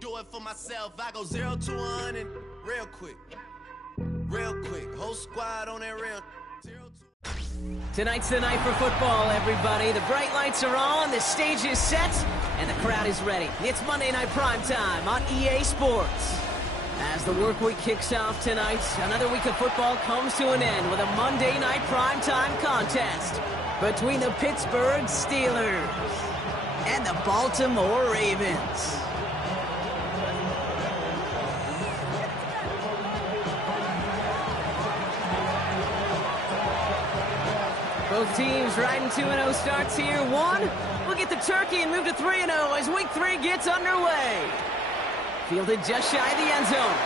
do it for myself. I go 0 to 100 real quick. Real quick. Whole squad on that real. 0 to... Tonight's the night for football, everybody. The bright lights are on, the stage is set, and the crowd is ready. It's Monday Night Primetime on EA Sports. As the work week kicks off tonight, another week of football comes to an end with a Monday Night Primetime contest between the Pittsburgh Steelers and the Baltimore Ravens. Both teams riding 2-0 starts here. One will get the turkey and move to 3-0 as week 3 gets underway. Fielded just shy of the end zone.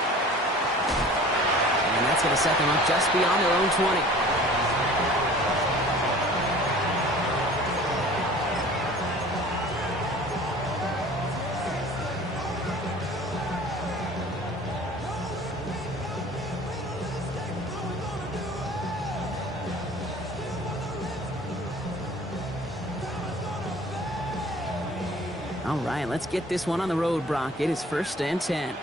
And that's going to set them up just beyond their own 20. All right, let's get this one on the road, Brock. It is 1st and 10.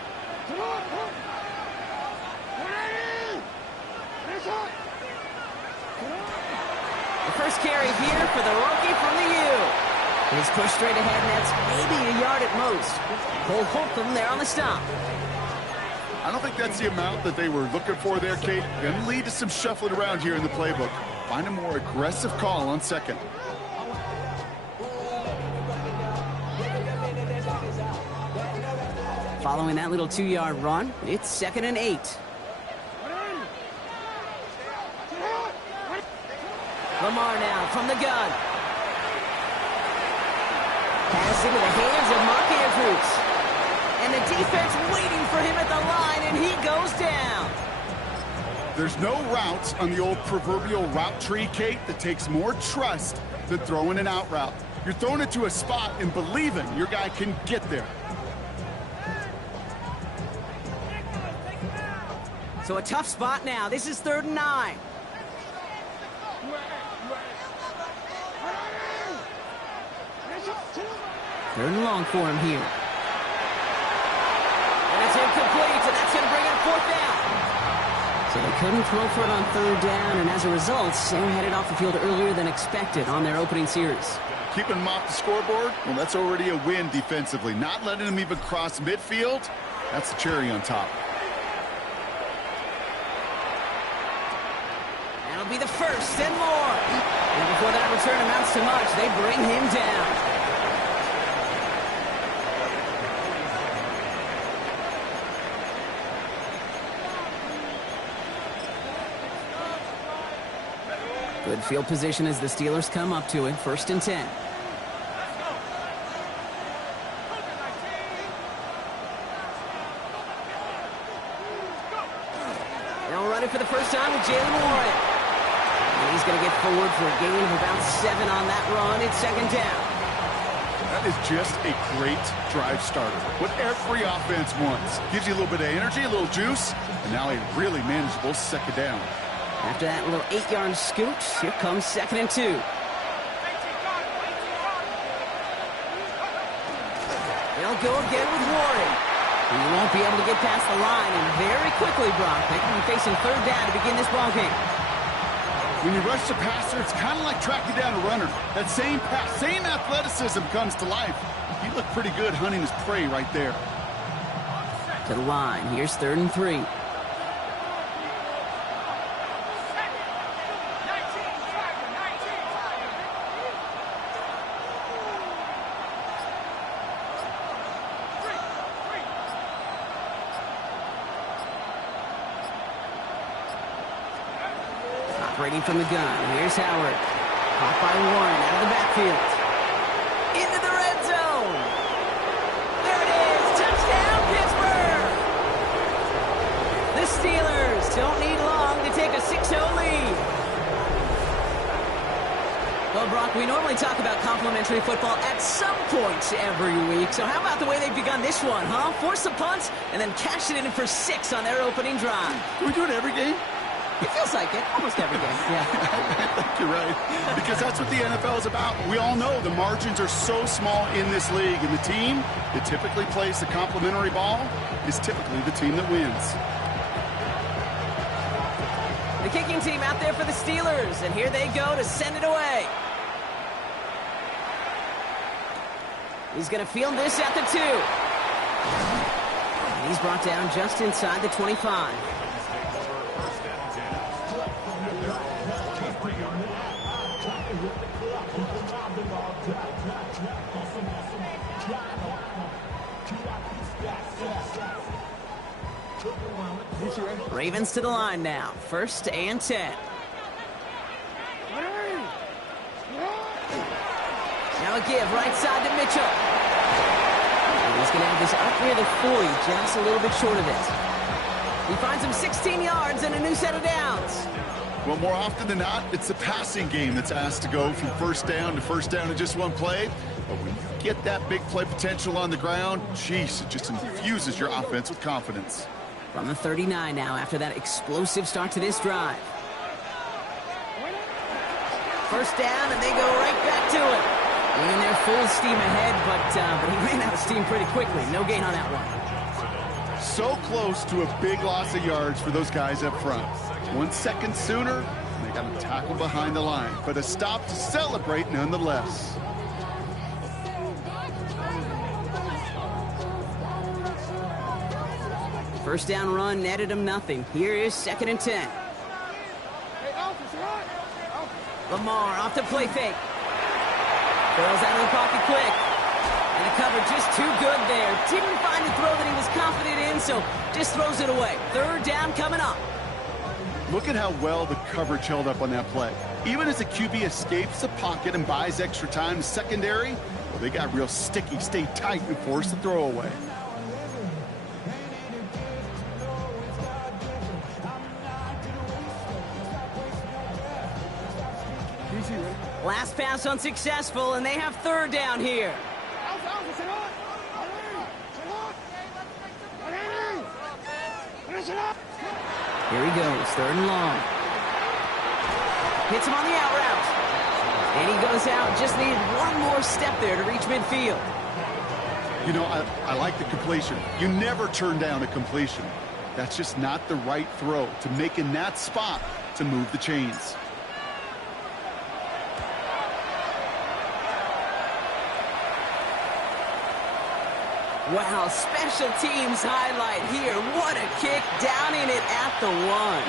The first carry here for the rookie from the U. He's pushed straight ahead, and that's maybe a yard at most. Cole Holcomb there on the stop. I don't think that's the amount that they were looking for there, Kate. Going to lead to some shuffling around here in the playbook. Find a more aggressive call on second. Following that little 2-yard run, it's 2nd and 8. Lamar now from the gun. Pass into the hands of Mark Andrews. And the defense waiting for him at the line, and he goes down. There's no routes on the old proverbial route tree, Kate, that takes more trust than throwing an out route. You're throwing it to a spot and believing your guy can get there. So a tough spot now. This is 3rd and 9. Third and long for him here. And it's incomplete, and that's going to bring in 4th down. So they couldn't throw for it on 3rd down, and as a result, they were headed off the field earlier than expected on their opening series. Keeping them off the scoreboard, well, that's already a win defensively. Not letting them even cross midfield, that's the cherry on top. That'll be the first and more. And before that return amounts to much, they bring him down. Good field position as the Steelers come up to it. 1st and 10. They'll run it for the first time with Jaylen Warren. And he's going to get forward for a gain of about 7 on that run. It's 2nd down. That is just a great drive starter. What every offense wants. Gives you a little bit of energy, a little juice, and now a really manageable 2nd down. After that little 8-yard scoot, here comes 2nd and 2. They'll go again with Warren. He won't be able to get past the line, and very quickly, Brock, they can be facing 3rd down to begin this ballgame. When you rush the passer, it's kind of like tracking down a runner. That same pass, same athleticism comes to life. He looked pretty good hunting his prey right there. To the line, here's 3rd and 3. Operating from the gun. Here's Howard. Caught by Warren out of the backfield. Into the red zone. There it is. Touchdown, Pittsburgh. The Steelers don't need long to take a 6-0 lead. Well, Brock, we normally talk about complimentary football at some points every week. So how about the way they've begun this one, huh? Force a punt and then cash it in for 6 on their opening drive. Can we do it every game? It feels like it. Almost every game. Yeah. I think you're right. Because that's what the NFL is about. We all know the margins are so small in this league. And the team that typically plays the complimentary ball is typically the team that wins. The kicking team out there for the Steelers. And here they go to send it away. He's going to field this at the 2. And he's brought down just inside the 25. Ravens to the line now. 1st and 10. Now a give right side to Mitchell. And he's going to have this up near the 40, just a little bit short of it. He finds him 16 yards and a new set of downs. Well, more often than not, it's the passing game that's asked to go from first down in just one play. But when you get that big play potential on the ground, geez, it just infuses your offense with confidence. From the 39 now after that explosive start to this drive. 1st down, and they go right back to it. In there full steam ahead, but he ran out of steam pretty quickly. No gain on that one. So close to a big loss of yards for those guys up front. 1 second sooner, and they got a tackle behind the line. But a stop to celebrate nonetheless. First down run netted him nothing. Here is 2nd and 10. Lamar off the play fake. Throws out of the pocket quick. And the cover just too good there. Didn't find the throw that he was confident in, so just throws it away. 3rd down coming up. Look at how well the coverage held up on that play. Even as the QB escapes the pocket and buys extra time to secondary, well, they got real sticky, stay tight, and force the throw away. Last pass unsuccessful, and they have 3rd down here. Here he goes, 3rd and long. Hits him on the out route. And he goes out, just needed one more step there to reach midfield. You know, I like the completion. You never turn down a completion. That's just not the right throw to make in that spot to move the chains. Wow, special teams highlight here. What a kick, down in it at the 1.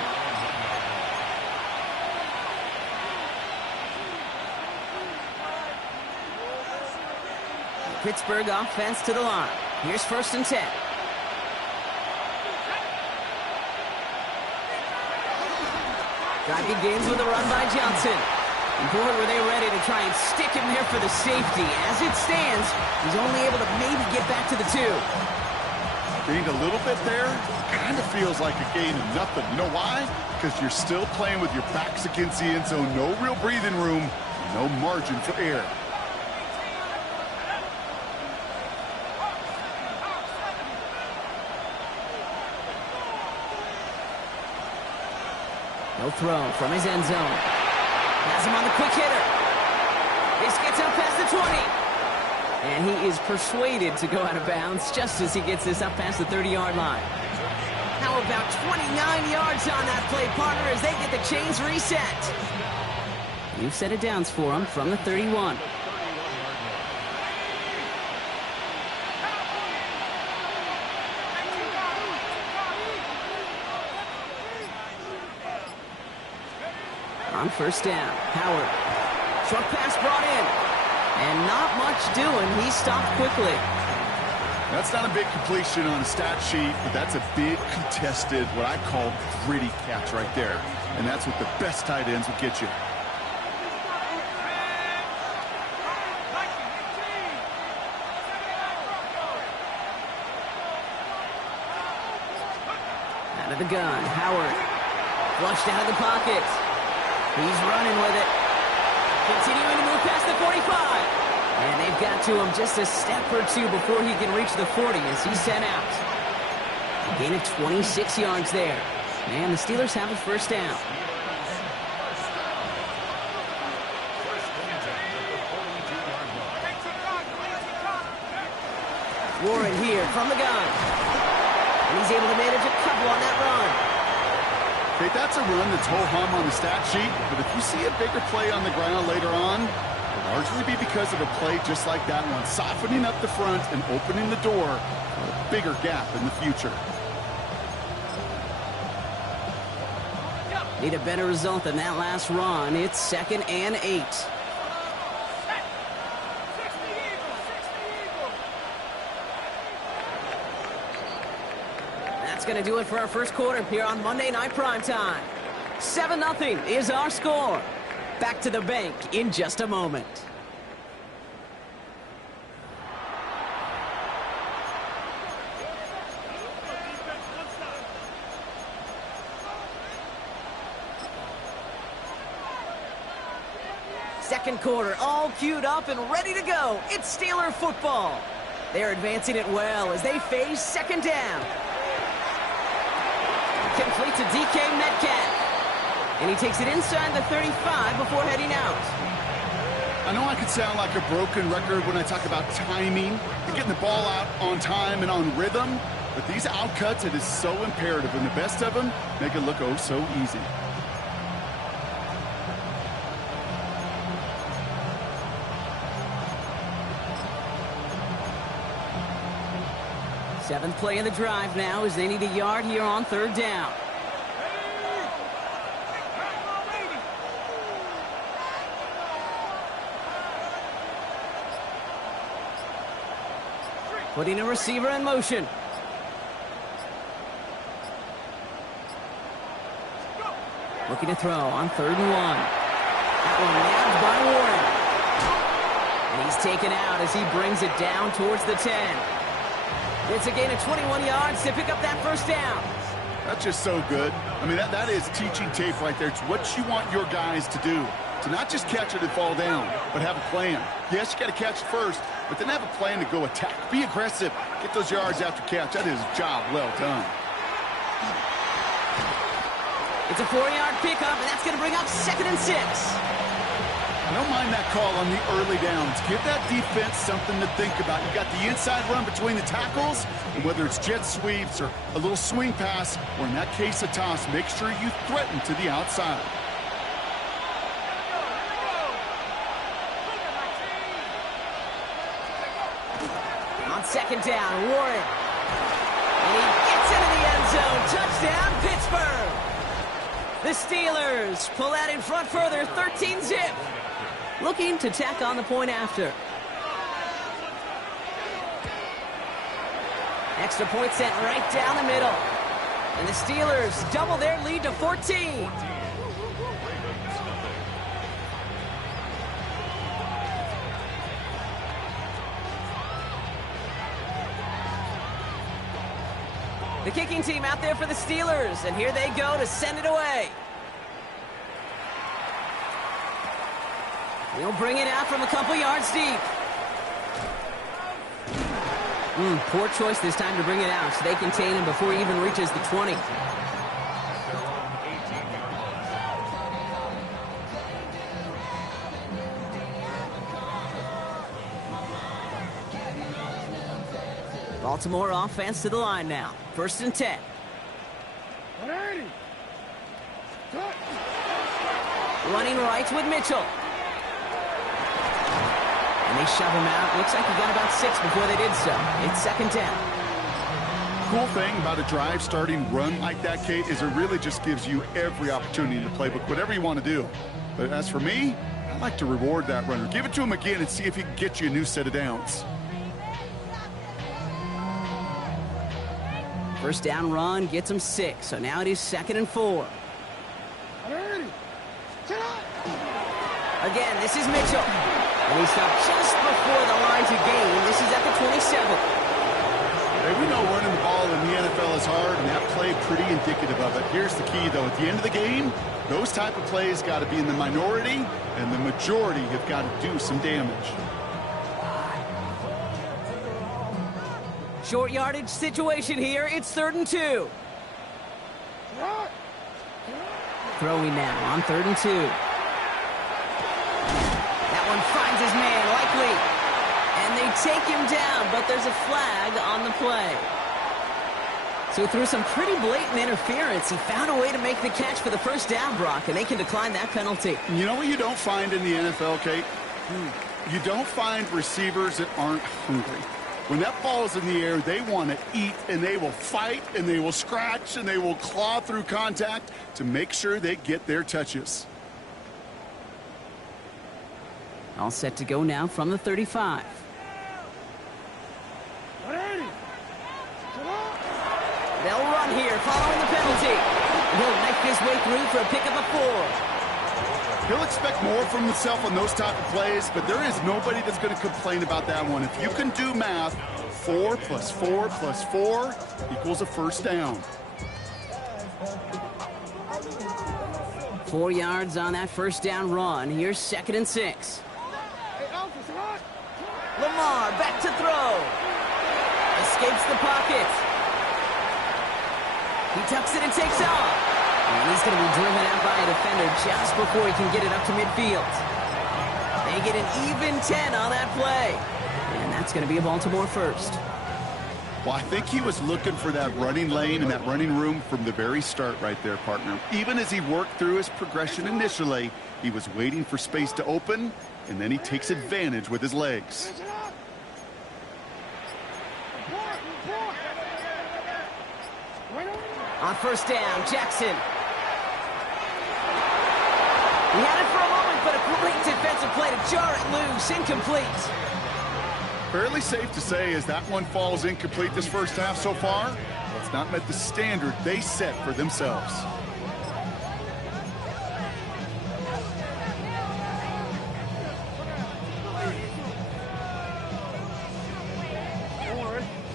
Pittsburgh offense to the line. Here's 1st and 10. Drive begins with a run by Johnson. And boy, were they ready to try and stick him there for the safety. As it stands, he's only able to maybe get back to the 2. Gained a little bit there. Kind of feels like a gain of nothing. You know why? Because you're still playing with your backs against the end zone. No real breathing room. No margin for error. No throw from his end zone. Has him on the quick hitter. This gets up past the 20. And he is persuaded to go out of bounds just as he gets this up past the 30-yard line. How about 29 yards on that play, partner, as they get the chains reset. New set of downs for him from the 31. On 1st down, Howard. Short pass brought in. And not much doing. He stopped quickly. That's not a big completion on a stat sheet, but that's a big contested, what I call gritty catch right there. And that's what the best tight ends will get you. Out of the gun, Howard. Flushed out of the pocket. He's running with it. Continuing to move past the 45. And they've got to him just a step or two before he can reach the 40 as he's sent out. A gain of 26 yards there. And the Steelers have a first down. Warren here from the gun. And he's able to manage a couple on that run. Okay, that's a run that's ho-hum on the stat sheet, but if you see a bigger play on the ground later on, it'll largely be because of a play just like that one, softening up the front and opening the door for a bigger gap in the future. Need a better result than that last run. It's 2nd and 8. That's going to do it for our first quarter here on Monday Night Primetime. 7-0 is our score. Back to the bank in just a moment. Second quarter, all queued up and ready to go. It's Steeler football. They're advancing it well as they face second down. Complete to DK Metcalf. And he takes it inside the 35 before heading out. I know I could sound like a broken record when I talk about timing and getting the ball out on time and on rhythm, but these outcuts, it is so imperative, and the best of them make it look oh so easy. Seventh play of the drive now as they need a yard here on third down. Putting a receiver in motion. Looking to throw on 3rd and 1. That one nabbed by Warren. And he's taken out as he brings it down towards the 10. It's a gain of 21 yards to pick up that first down. That's just so good. I mean, that is teaching tape right there. It's what you want your guys to do. To not just catch it and fall down, but have a plan. Yes, you got to catch it first, but then have a plan to go attack. Be aggressive. Get those yards after catch. That is a job well done. It's a 4-yard pickup, and that's going to bring up 2nd and 6. I don't mind that call on the early downs. Give that defense something to think about. You got the inside run between the tackles, and whether it's jet sweeps or a little swing pass, or in that case a toss, make sure you threaten to the outside. On 2nd down, Warren. And he gets into the end zone. Touchdown, Pittsburgh. The Steelers pull that in front further, 13-zip. Looking to tack on the point after. Extra point sent right down the middle. And the Steelers double their lead to 14. The kicking team out there for the Steelers, and here they go to send it away. He'll bring it out from a couple yards deep. Poor choice this time to bring it out, so they contain him before he even reaches the 20. Baltimore offense to the line now. 1st and 10. Running right with Mitchell. And they shove him out. Looks like he got about 6 before they did so. It's 2nd down. Cool thing about a drive starting run like that, Kate, is it really just gives you every opportunity to playbook whatever you want to do. But as for me, I like to reward that runner. Give it to him again and see if he can get you a new set of downs. First down run gets him 6, so now it is 2nd and 4. Again, this is Mitchell. And he stopped just before the line to gain. This is at the 27. Hey, we know running the ball in the NFL is hard, and that play pretty indicative of it. Here's the key, though. At the end of the game, those type of plays got to be in the minority, and the majority have got to do some damage. Short yardage situation here. It's 3rd and 2. throwing now on 3rd and 2. That one finds his man, likely. And they take him down, but there's a flag on the play. So through some pretty blatant interference, he found a way to make the catch for the first down, Brock, and they can decline that penalty. You know what you don't find in the NFL, Kate? You don't find receivers that aren't hungry. When that ball is in the air, they want to eat, and they will fight, and they will scratch, and they will claw through contact to make sure they get their touches. All set to go now from the 35. They'll run here following the penalty. He'll knife his way through for a pickup of 4. He'll expect more from himself on those type of plays, but there is nobody that's going to complain about that one. If you can do math, 4 plus 4 plus 4 equals a first down. 4 yards on that first down run. Here's 2nd and 6. Lamar back to throw. Escapes the pocket. He tucks it and takes off. And he's going to be driven out by a defender just before he can get it up to midfield. They get an even 10 on that play. And that's going to be a Baltimore first. Well, I think he was looking for that running lane and that running room from the very start right there, partner. Even as he worked through his progression initially, he was waiting for space to open, and then he takes advantage with his legs. On first down, Jackson. He had it for a moment, but a great defensive play to jar it loose. Incomplete. Fairly safe to say as that one falls incomplete this first half so far, it's not met the standard they set for themselves.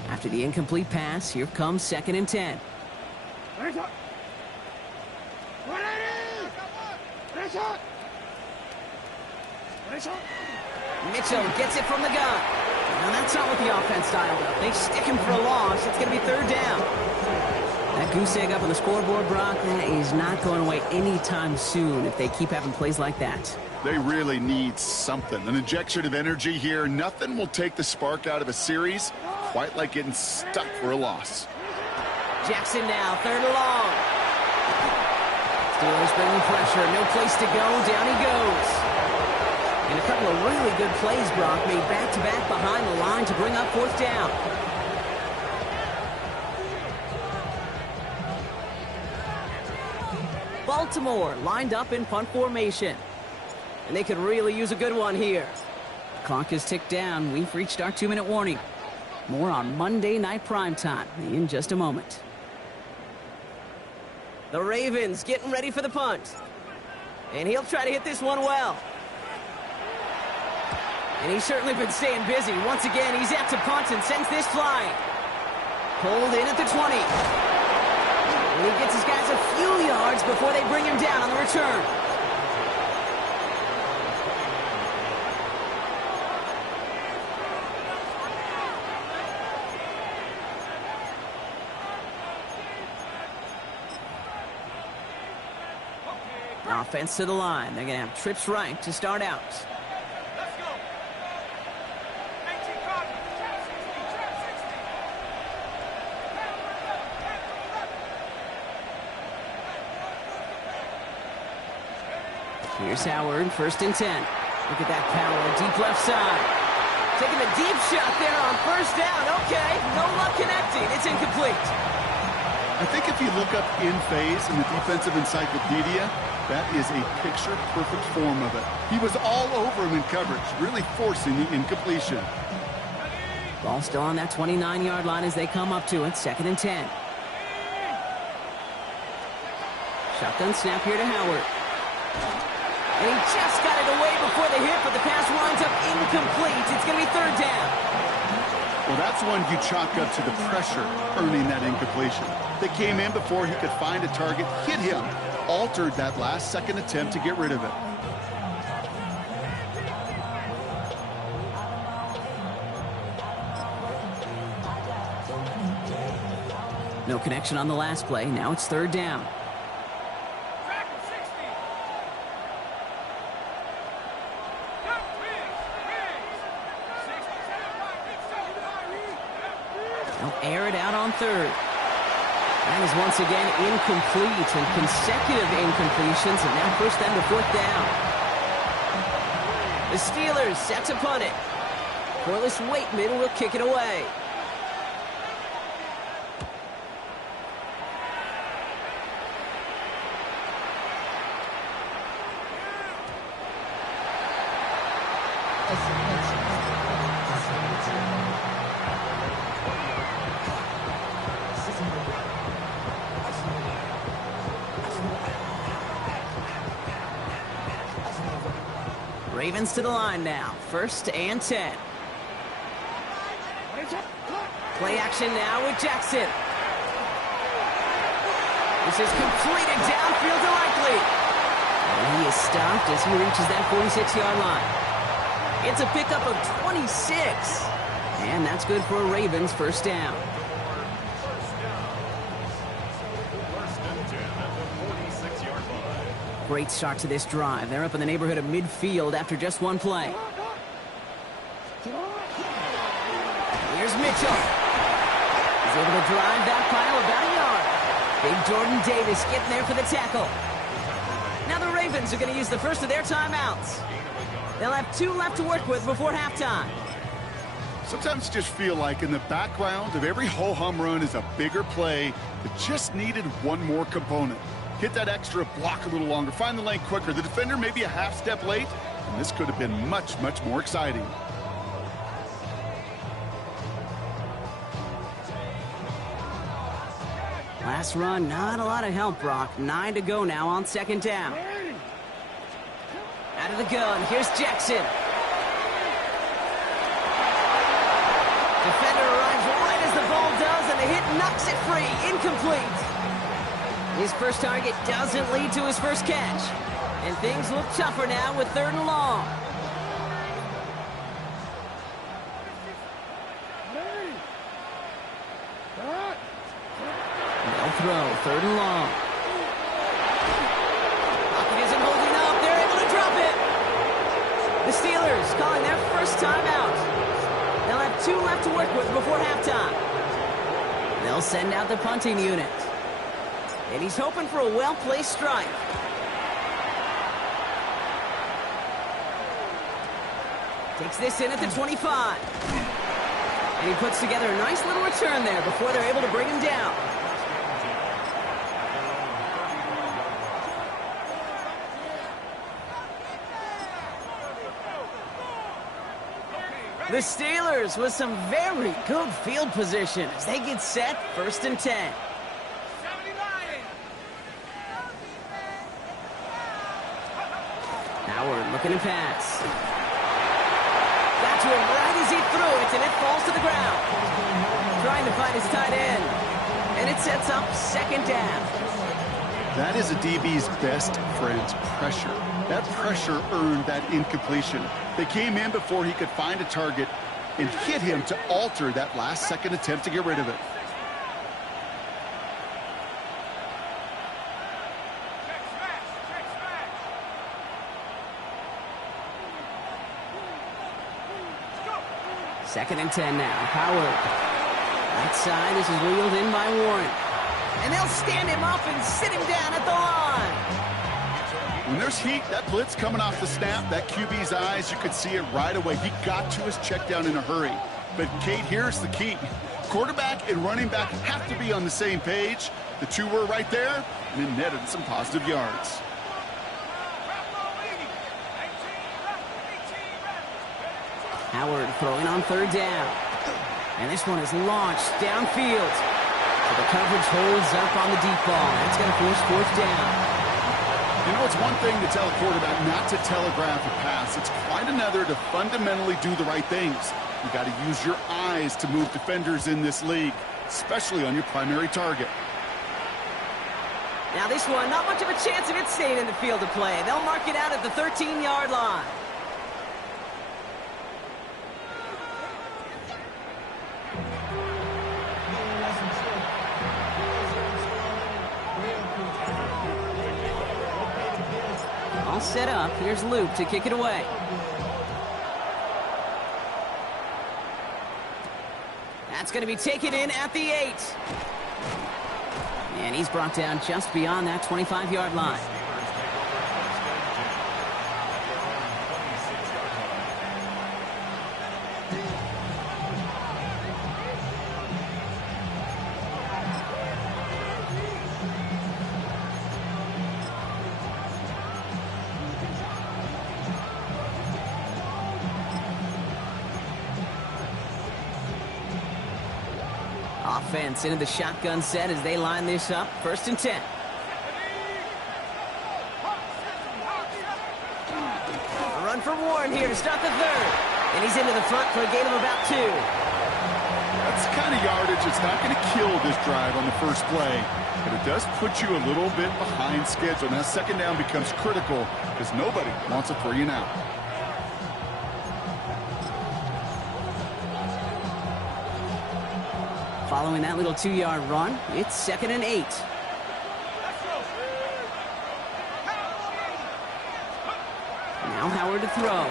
After the incomplete pass, here comes 2nd and 10. Mitchell gets it from the gun. Now that's not what the offense dialed up. They stick him for a loss. It's going to be 3rd down. That goose egg up on the scoreboard, Brock, that is not going away anytime soon if they keep having plays like that. They really need something. An injection of energy here. Nothing will take the spark out of a series quite like getting stuck for a loss. Jackson now, 3rd and long. Steelers bringing pressure. No place to go. Down he goes. And a couple of really good plays, Brock, made back-to-back behind the line to bring up 4th down. Baltimore lined up in punt formation. And they could really use a good one here. The clock is ticked down. We've reached our 2-minute warning. More on Monday Night Primetime in just a moment. The Ravens getting ready for the punt. And he'll try to hit this one well. And he's certainly been staying busy. Once again, he's out to punt and sends this flying. Pulled in at the 20. And he gets his guys a few yards before they bring him down on the return. Offense to the line. They're going to have trips right to start out. Here's Howard, 1st and 10. Look at that power, deep left side. Taking a deep shot there on 1st down. Okay, no luck connecting. It's incomplete. I think if you look up in phase in the defensive encyclopedia, that is a picture-perfect form of it. He was all over him in coverage, really forcing the incompletion. Ball still on that 29-yard line as they come up to it, 2nd and 10. Shotgun snap here to Howard. And he just got it away before the hit, but the pass winds up incomplete. It's going to be 3rd down. Well, that's one you chalk up to the pressure earning that incompletion. They came in before he could find a target, hit him, altered that last-second attempt to get rid of it. No connection on the last play. Now it's 3rd down. They'll air it out on third. That is once again incomplete, and consecutive incompletions have now pushed them to fourth down. The Steelers set to punt it. Corliss Waitman will kick it away. Ravens to the line now. 1st and 10. Play action now with Jackson. This is completed downfield to Likely. And he is stopped as he reaches that 46-yard line. It's a pickup of 26. And that's good for a Ravens 1st down. Great start to this drive. They're up in the neighborhood of midfield after just one play. Here's Mitchell. He's able to drive that pile about a yard. Big Jordan Davis getting there for the tackle. Now the Ravens are going to use the first of their timeouts. They'll have 2 left to work with before halftime. Sometimes you just feel like in the background of every ho-hum run is a bigger play that just needed one more component. Hit that extra block a little longer, find the lane quicker. The defender maybe a half step late, and this could have been much, much more exciting. Last run, not a lot of help, Brock. 9 to go now on 2nd down. Out of the gun, here's Jackson. Defender arrives right as the ball does, and the hit knocks it free. Incomplete. His first target doesn't lead to his first catch. And things look tougher now with 3rd and long. They'll throw 3rd and long. Pocket isn't holding up. They're able to drop it. The Steelers calling their first timeout. They'll have 2 left to work with before halftime. They'll send out the punting unit. And he's hoping for a well-placed strike. Takes this in at the 25. And he puts together a nice little return there before they're able to bring him down. The Steelers with some very good field position as they get set 1st and 10. Howard looking to pass. Got to him right as he threw it, and it falls to the ground. Trying to find his tight end. And it sets up 2nd down. That is a DB's best friend, pressure. That pressure earned that incompletion. They came in before he could find a target and hit him to alter that last-second attempt to get rid of it. Second and 10 now. Howard. Right side. This is wheeled in by Warren. And they'll stand him up and sit him down at the line. When there's heat, that blitz coming off the snap, that QB's eyes, you could see it right away. He got to his check down in a hurry. But, Kate, here's the key. Quarterback and running back have to be on the same page. The 2 were right there, and it netted some positive yards. Howard throwing on 3rd down. And this one is launched downfield. So the coverage holds up on the deep ball. That's going to force 4th down. You know, it's one thing to tell a quarterback not to telegraph a pass. It's quite another to fundamentally do the right things. You got to use your eyes to move defenders in this league, especially on your primary target. Now this one, not much of a chance of it staying in the field of play. They'll mark it out at the 13-yard line. All set up. Here's Luke to kick it away. That's going to be taken in at the 8. And he's brought down just beyond that 25-yard line. Offense into the shotgun set as they line this up. 1st and 10. A run for Warren here to start the 3rd. And he's into the front for a gain of about 2. That's the kind of yardage that's not going to kill this drive on the first play. But it does put you a little bit behind schedule. Now 2nd down becomes critical because nobody wants a 3 and out. Following that little 2-yard run, it's 2nd and 8. Now Howard to throw.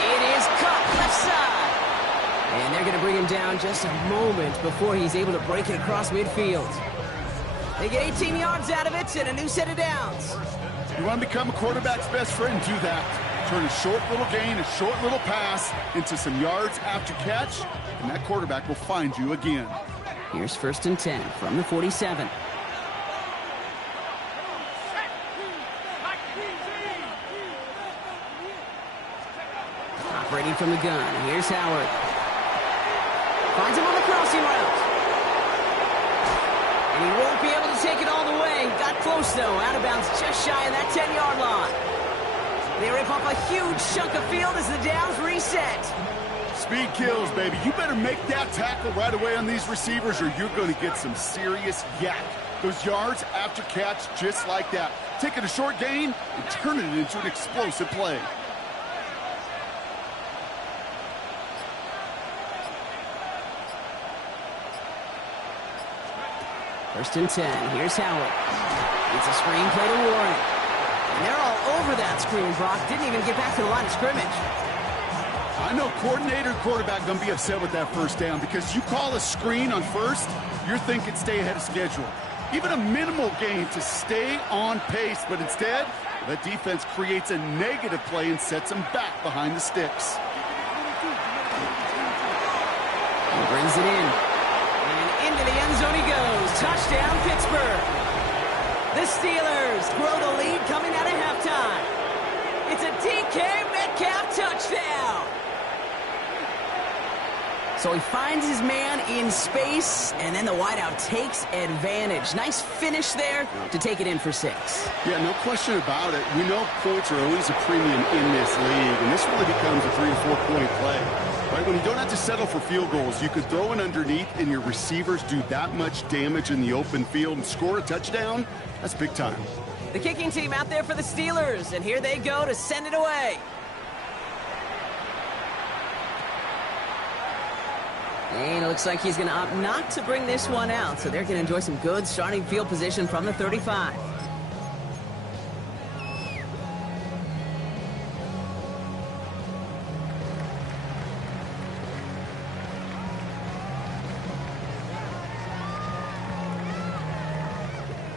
It is caught left side. And they're going to bring him down just a moment before he's able to break it across midfield. They get 18 yards out of it and a new set of downs. You want to become a quarterback's best friend, do that. Turn a short little gain, a short little pass into some yards after catch, and that quarterback will find you again. Here's 1st and 10 from the 47. Operating from the gun, here's Howard. Finds him on the crossing route. And he won't be able to take it all the way. Got close, though. Out of bounds just shy of that 10-yard line. They rip off a huge chunk of field as the downs reset. Speed kills, baby. You better make that tackle right away on these receivers or you're going to get some serious yak. Those yards after catch just like that. Taking a short gain and turning it into an explosive play. First and 10. Here's Howard. It's a screen play to Warren. And they're all over that screen, Brock. Didn't even get back to the line of scrimmage. I know coordinator and quarterback going to be upset with that 1st down because you call a screen on 1st, you're thinking stay ahead of schedule. Even a minimal gain to stay on pace, but instead, that defense creates a negative play and sets them back behind the sticks. He brings it in. And into the end zone he goes. Touchdown, Pittsburgh. The Steelers grow the lead coming out of halftime. It's a DK Metcalf touchdown. So he finds his man in space, and then the wideout takes advantage. Nice finish there to take it in for 6. Yeah, no question about it. We know points are always a premium in this league, and this really becomes a 3 to 4 point play. Right, when you don't have to settle for field goals, you could throw it underneath, and your receivers do that much damage in the open field and score a touchdown. That's big time. The kicking team out there for the Steelers, and here they go to send it away. And it looks like he's going to opt not to bring this one out, so they're going to enjoy some good starting field position from the 35.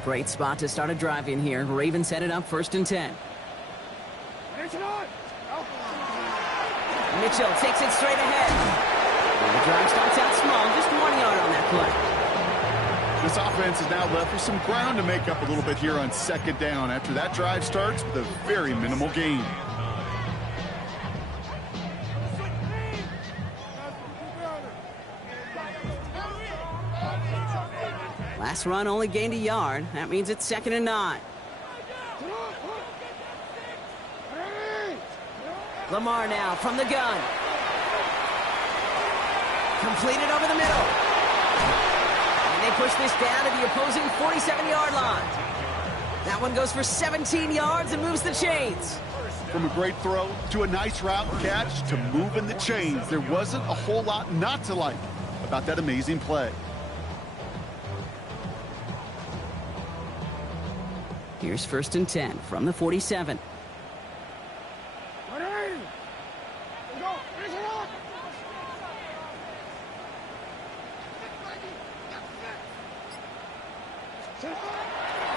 Great spot to start a drive in here. Ravens set it up 1st and 10. Mitchell takes it straight ahead. And the drive starts out small, just 1 yard on that play. This offense is now left with some ground to make up a little bit here on 2nd down after that drive starts with a very minimal gain. Last run only gained a yard. That means it's 2nd and 9. Lamar now from the gun. Completed over the middle. And they push this down to the opposing 47-yard line. That one goes for 17 yards and moves the chains. From a great throw to a nice route catch to moving the chains, there wasn't a whole lot not to like about that amazing play. Here's 1st and 10 from the 47.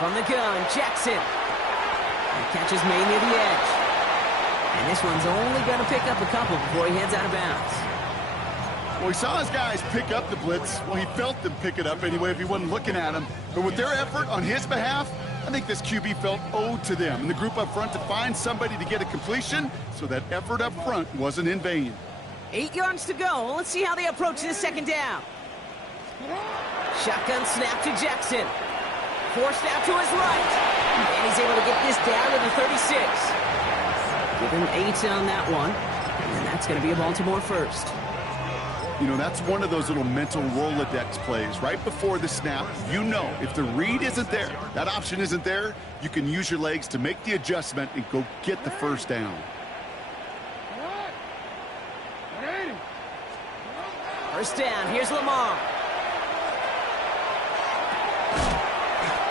From the gun, Jackson. That catch is made near the edge. And this one's only going to pick up a couple before he heads out of bounds. Well, he saw his guys pick up the blitz. Well, he felt them pick it up anyway if he wasn't looking at him. But with their effort on his behalf, I think this QB felt owed to them and the group up front to find somebody to get a completion, so that effort up front wasn't in vain. 8 yards to go. Let's see how they approach this second down. Shotgun snap to Jackson. Forced out to his right. And he's able to get this down to the 36. Give him 8 on that one. And that's going to be a Baltimore first. You know, that's one of those little mental Rolodex plays. Right before the snap, you know if the read isn't there, that option isn't there, you can use your legs to make the adjustment and go get the first down. First down, here's Lamar.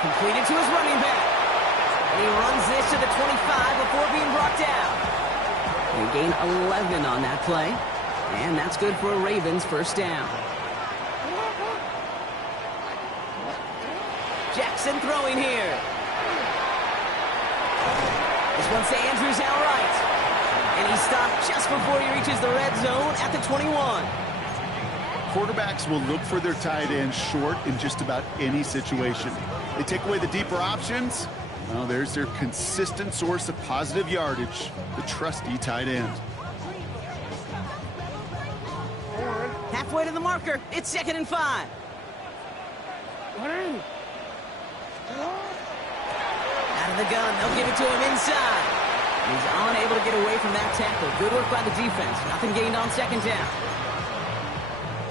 Completed to his running back. And he runs this to the 25 before being brought down. They gain 11 on that play. And that's good for a Ravens first down. Jackson throwing here. This one's to Andrews outright. And he's stopped just before he reaches the red zone at the 21. Quarterbacks will look for their tight end short in just about any situation. They take away the deeper options. Well, there's their consistent source of positive yardage, the trusty tight end. Halfway to the marker. It's 2nd and 5. Out of the gun. They'll give it to him inside. He's unable to get away from that tackle. Good work by the defense. Nothing gained on second down.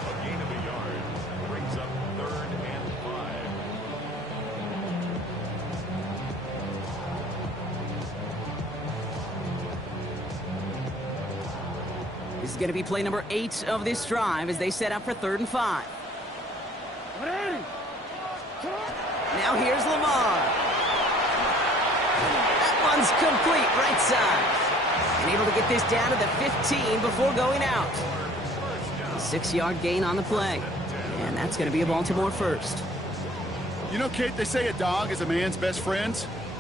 A gain of a yard brings up 3rd and 5. This is going to be play number 8 of this drive as they set up for 3rd and 5. Now here's Lamar. That one's complete, right side. And able to get this down to the 15 before going out. A 6-yard gain on the play. And that's going to be a Baltimore first. You know, Kate, they say a dog is a man's best friend.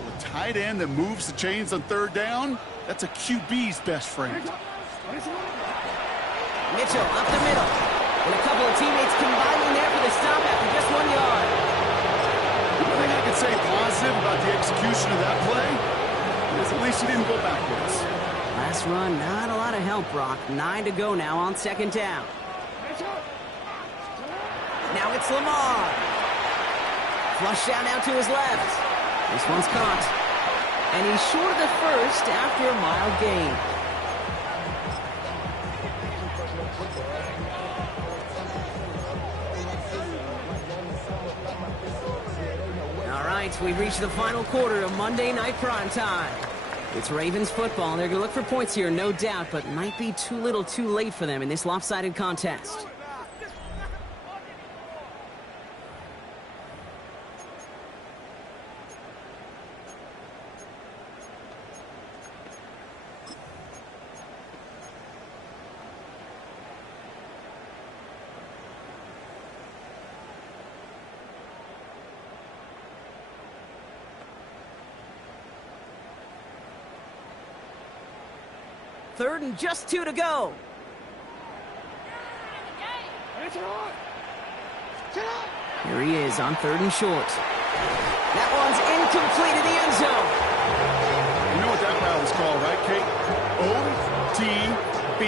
Well, a tight end that moves the chains on 3rd down, that's a QB's best friend. Mitchell up the middle. And a couple of teammates combining there for the stop after just 1 yard. The thing I can say positive about the execution of that play is at least he didn't go backwards. Last run, not a lot of help, Brock. 9 to go now on 2nd down. Now it's Lamar. Flush out now to his left. This one's caught. And he's short of the first after a mild gain. All right, we've reached the final quarter of Monday Night Primetime. It's Ravens football. They're going to look for points here, no doubt, but might be too little too late for them in this lopsided contest. Third and just 2 to go. Here he is on 3rd and short. That one's incomplete in the end zone. You know what that route is called, right, Kate? OTB,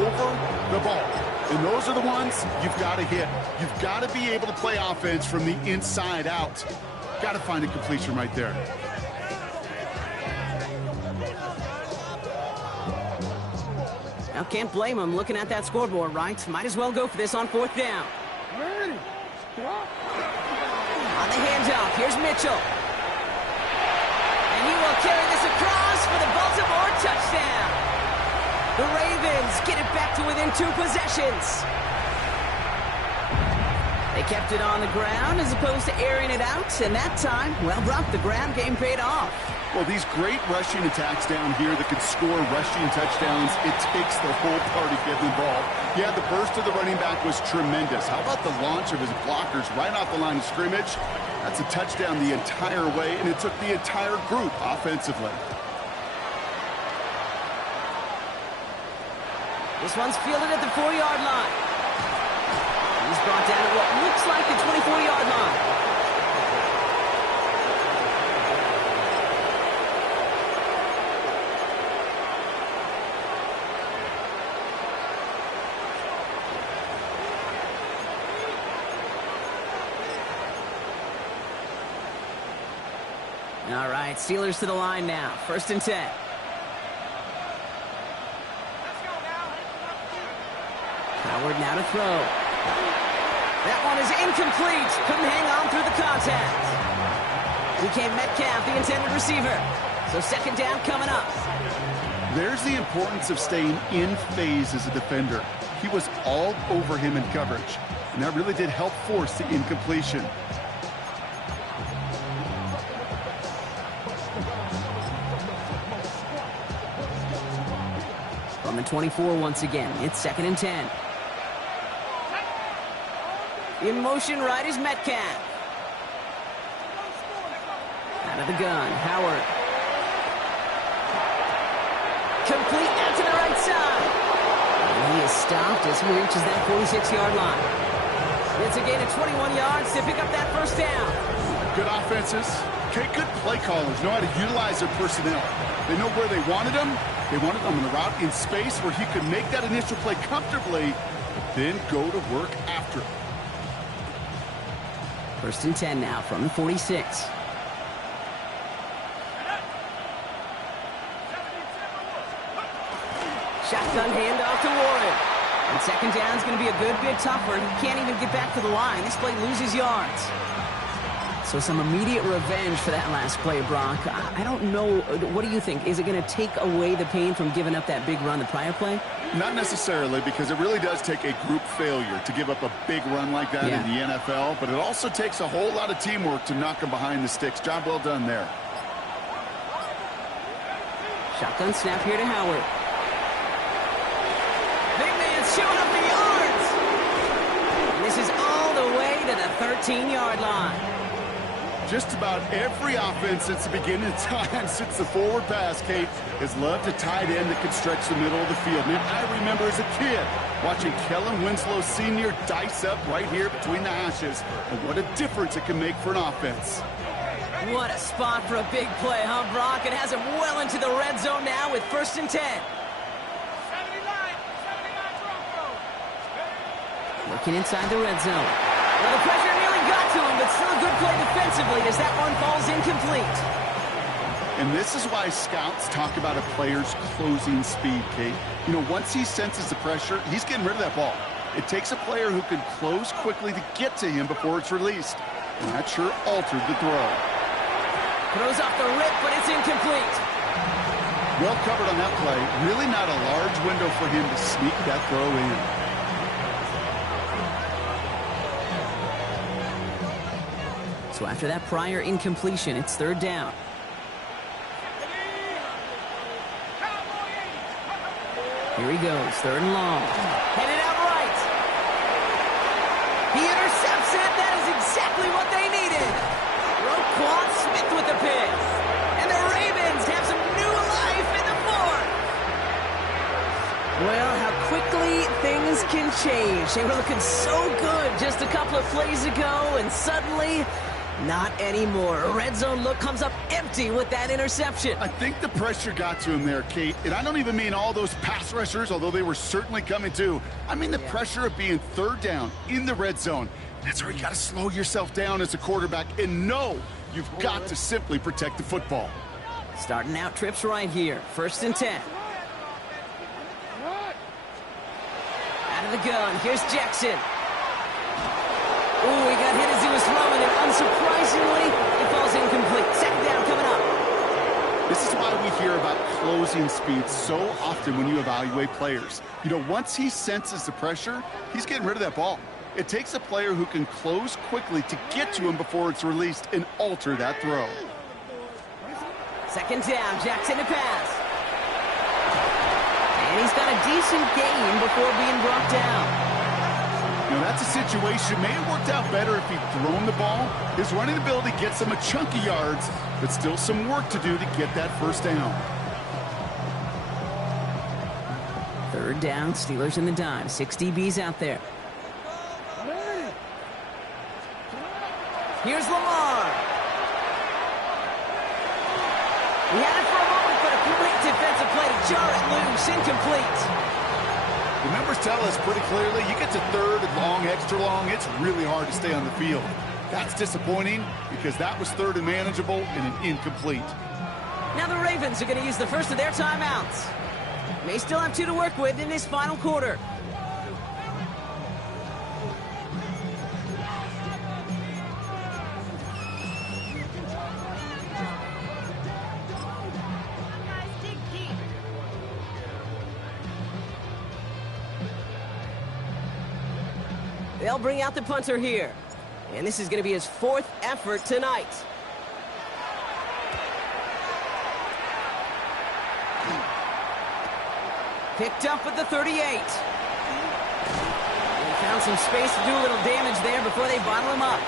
over the ball. And those are the ones you've got to hit. You've got to be able to play offense from the inside out. Got to find a completion right there. Now, can't blame him looking at that scoreboard, right? Might as well go for this on 4th down. On the handoff, here's Mitchell. And he will carry this across for the Baltimore touchdown. The Ravens get it back to within 2 possessions. They kept it on the ground as opposed to airing it out, and that time, well, Brock, the ground game paid off. Well, these great rushing attacks down here that can score rushing touchdowns, it takes the whole party getting involved. Yeah, the burst of the running back was tremendous. How about the launch of his blockers right off the line of scrimmage? That's a touchdown the entire way, and it took the entire group offensively. This one's fielded at the 4-yard line. He's brought down at what looks like the 24-yard line. All right, Steelers to the line now. 1st and 10. Howard now to throw. That one is incomplete. Couldn't hang on through the contact. DK Metcalf, the intended receiver. So 2nd down coming up. There's the importance of staying in phase as a defender. He was all over him in coverage, and that really did help force the incompletion. On the 24 once again, it's 2nd and 10. In motion right is Metcalf. Out of the gun, Howard. Complete out to the right side. And he is stopped as he reaches that 46-yard line. It's a gain of 21 yards to pick up that 1st down. Good offenses. Okay, good play callers know how to utilize their personnel. They know where they wanted them. They wanted them on the route in space where he could make that initial play comfortably, then go to work after. 1st and 10 now from the 46. Shotgun handoff to Warren. And 2nd down is going to be a good bit tougher. He can't even get back to the line. This play loses yards. So some immediate revenge for that last play, Brock. I don't know. What do you think? Is it going to take away the pain from giving up that big run the prior play? Not necessarily, because it really does take a group failure to give up a big run like that in the NFL, but it also takes a whole lot of teamwork to knock them behind the sticks. Job well done there. Shotgun snap here to Howard. Big man's showing up the yards. And this is all the way to the 13-yard line. Just about every offense since the beginning of time, since the forward pass, Kate, has loved a tight end that can stretch the middle of the field. Man, I remember as a kid watching Kellen Winslow Sr. dice up right here between the hashes. And what a difference it can make for an offense. What a spot for a big play, huh, Brock? It has him well into the red zone now with 1st and 10. Looking inside the red zone. Well, the pressure nearly got to him, but still a good play defensively as that one falls incomplete. And this is why scouts talk about a player's closing speed, Kate. You know, once he senses the pressure, he's getting rid of that ball. It takes a player who can close quickly to get to him before it's released. And that sure altered the throw. Throws off the rip, but it's incomplete. Well covered on that play. Really not a large window for him to sneak that throw in. So after that prior incompletion, it's 3rd down. Here he goes, 3rd and long. Headed out right. He intercepts it. That is exactly what they needed. Roquan Smith with the pick. And the Ravens have some new life in the 4th. Well, how quickly things can change. They were looking so good just a couple of plays ago, and suddenly, not anymore. A red zone look comes up empty with that interception. I think the pressure got to him there, Kate. And I don't even mean all those pass rushers, although they were certainly coming too. I mean the pressure of being 3rd down in the red zone. That's where you got to slow yourself down as a quarterback and know you've got to simply protect the football. Starting out trips right here. 1st and 10. Out of the gun. Here's Jackson. Ooh, he got hit as he was throwing, and unsurprisingly, it falls incomplete. 2nd down coming up. This is why we hear about closing speed so often when you evaluate players. You know, once he senses the pressure, he's getting rid of that ball. It takes a player who can close quickly to get to him before it's released and alter that throw. Second down, Jackson to pass. And he's got a decent gain before being brought down. Now, that's a situation. May have worked out better if he'd thrown the ball. His running ability gets him a chunk of yards, but still some work to do to get that first down. Third down, Steelers in the dime. 6 DBs out there. Here's Lamar. He had it for a moment, but a great defensive play to jar it loose. Incomplete. The numbers tell us pretty clearly, you get to third and long, extra long, it's really hard to stay on the field. That's disappointing because that was third and manageable and an incomplete. Now the Ravens are going to use the first of their timeouts. May still have 2 to work with in this final quarter. They'll bring out the punter here. And this is going to be his 4th effort tonight. Picked up at the 38. They found some space to do a little damage there before they bottle him up.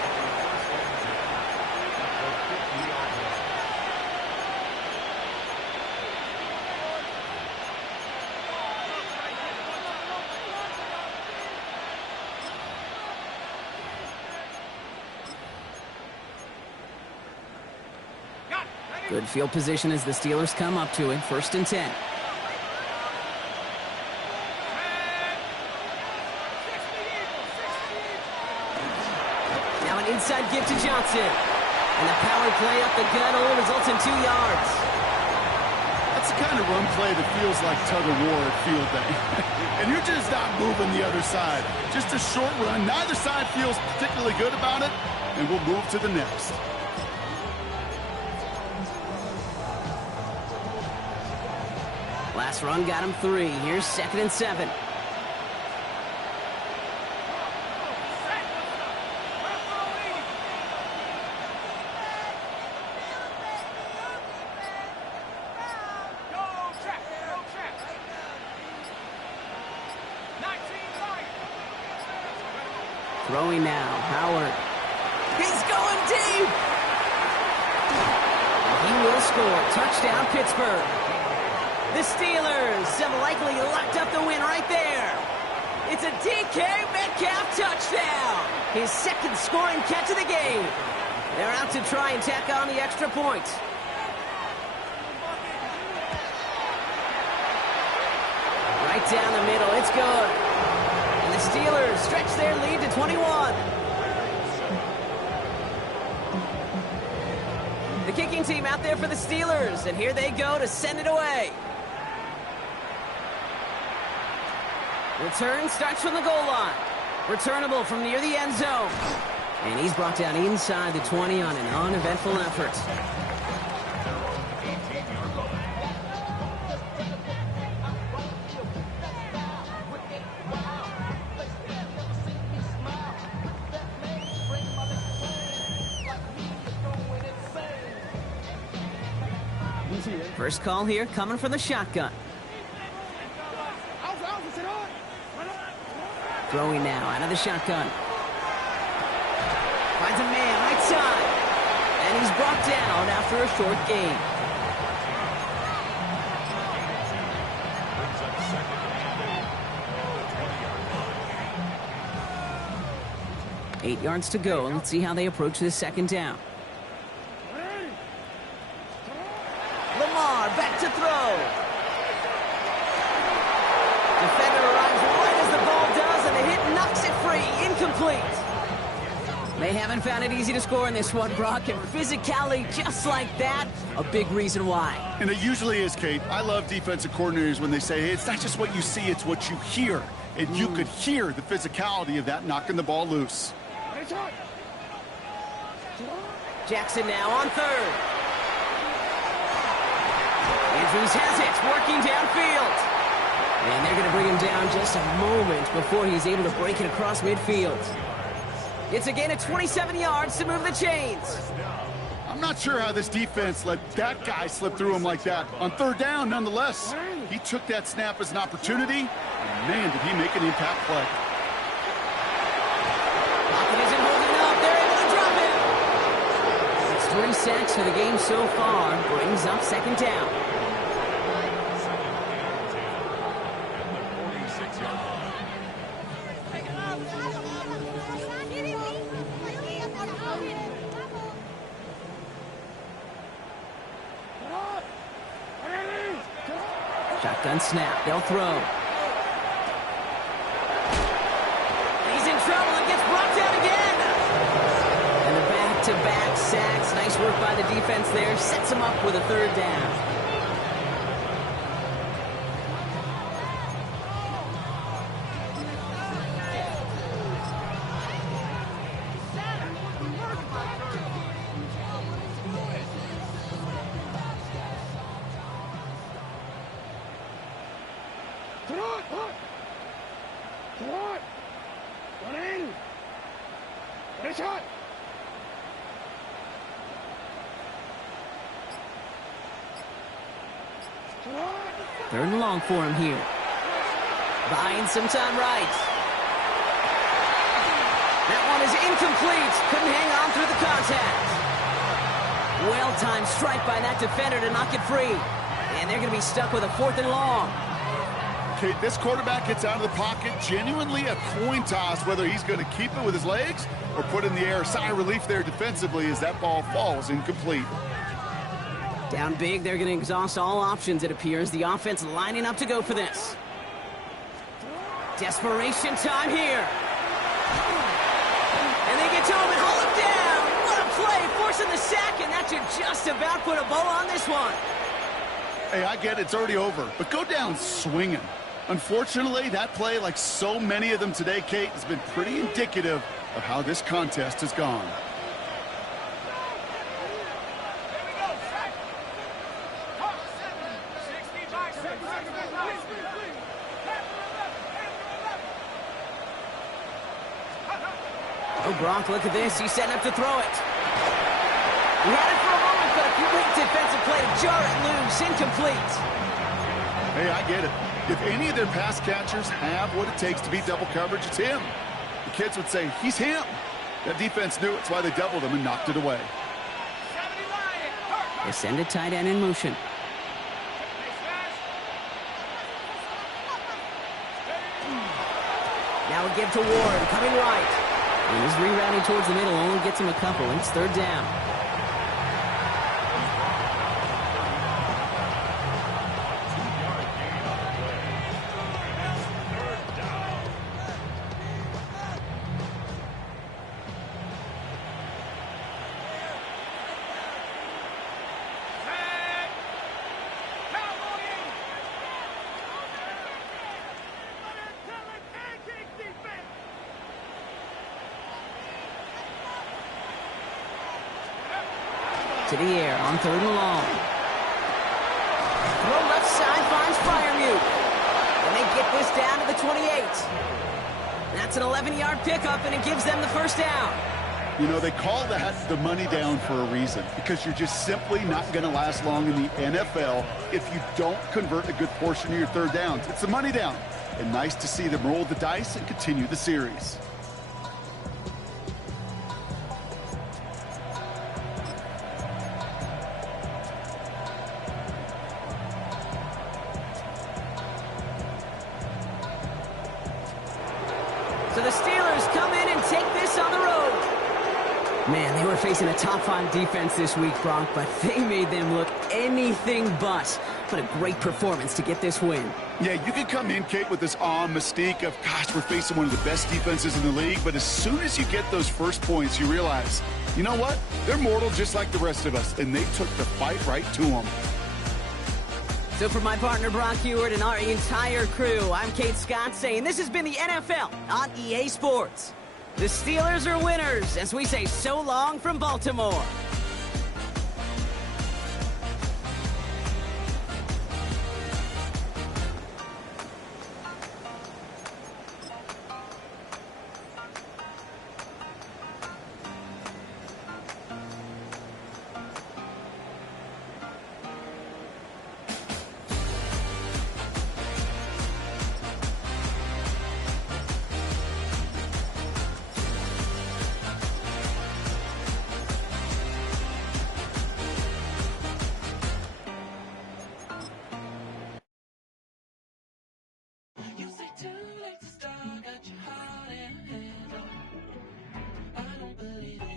Good field position as the Steelers come up to it. 1st and 10. Now an inside give to Johnson. And the power play up the gut only results in 2 yards. That's the kind of run play that feels like tug-of-war at field day. And you're just not moving the other side. Just a short run. Neither side feels particularly good about it. And we'll move to the next. Last run got him 3. Here's 2nd and 7. Throwing now, Howard. He's going deep! He will score. Touchdown, Pittsburgh. The Steelers have likely locked up the win right there. It's a DK Metcalf touchdown. His 2nd scoring catch of the game. They're out to try and tack on the extra point. Right down the middle. It's good. And the Steelers stretch their lead to 21. The kicking team out there for the Steelers. And here they go to send it away. Return starts from the goal line. Returnable from near the end zone. And he's brought down inside the 20 on an uneventful effort. First call here coming from the shotgun. Throwing now out of the shotgun. Finds a man right side. And he's brought down after a short gain. Brings up 2nd and 8. 8 yards to go. Let's see how they approach this 2nd down. Lamar back to throw. Defender arrives right as the ball does, and the hit knocks it free. Incomplete. They haven't found it easy to score in this one, Brock, and physicality just like that, a big reason why. And it usually is, Kate. I love defensive coordinators when they say, hey, it's not just what you see, it's what you hear. And you could hear the physicality of that knocking the ball loose. Jackson now on 3rd. Andrews has it, working downfield. And they're going to bring him down just a moment before he's able to break it across midfield. It's a gain of 27 yards to move the chains. I'm not sure how this defense let that guy slip through him like that. On third down, nonetheless, he took that snap as an opportunity, and man, did he make an impact play. Pocket isn't holding up. They're able to drop him. It's 3 sacks for the game so far. Brings up second down. Shotgun snap. They'll throw. He's in trouble and gets brought down again. And the back-to-back sacks. Nice work by the defense there. Sets him up with a third down. Third and long for him here. Buying some time right. That one is incomplete. Couldn't hang on through the contact. Well-timed strike by that defender to knock it free. And they're going to be stuck with a 4th and long. Okay, this quarterback gets out of the pocket. Genuinely a coin toss whether he's going to keep it with his legs or put in the air. Sigh of relief there defensively as that ball falls incomplete. Down big, they're going to exhaust all options, it appears. The offense lining up to go for this. Desperation time here. And they get to him and haul him down. What a play, forcing the sack, and that should just about put a bow on this one. Hey, I get it, it's already over, but go down swinging. Unfortunately, that play, like so many of them today, Kate, has been pretty indicative of how this contest has gone. Oh, Gronk, look at this. He's setting up to throw it. He had it for a moment, but a great defensive play to jar it loose. Incomplete. Hey, I get it. If any of their pass catchers have what it takes to beat double coverage, it's him. The kids would say, he's him. That defense knew it's why they doubled him and knocked it away. They send a tight end in motion. Now a give to Ward, coming right. And he's rerouting towards the middle, only gets him a couple. It's third down. To the air on third and long. Throw left side finds Freiermuth. And they get this down to the 28. That's an 11-yard pickup, and it gives them the first down. You know, they call that the money down for a reason, because you're just simply not going to last long in the NFL if you don't convert a good portion of your third downs. It's the money down. And nice to see them roll the dice and continue the series. So the Steelers come in and take this on the road. Man, they were facing a top-5 defense this week, Gronk, but they made them look anything but. What a great performance to get this win. Yeah, you can come in, Kate, with this awe and mystique of, gosh, we're facing one of the best defenses in the league, but as soon as you get those first points, you realize, you know what? They're mortal just like the rest of us, and they took the fight right to them. So for my partner, Brock Huard, and our entire crew, I'm Kate Scott saying this has been the NFL on EA Sports. The Steelers are winners as we say so long from Baltimore.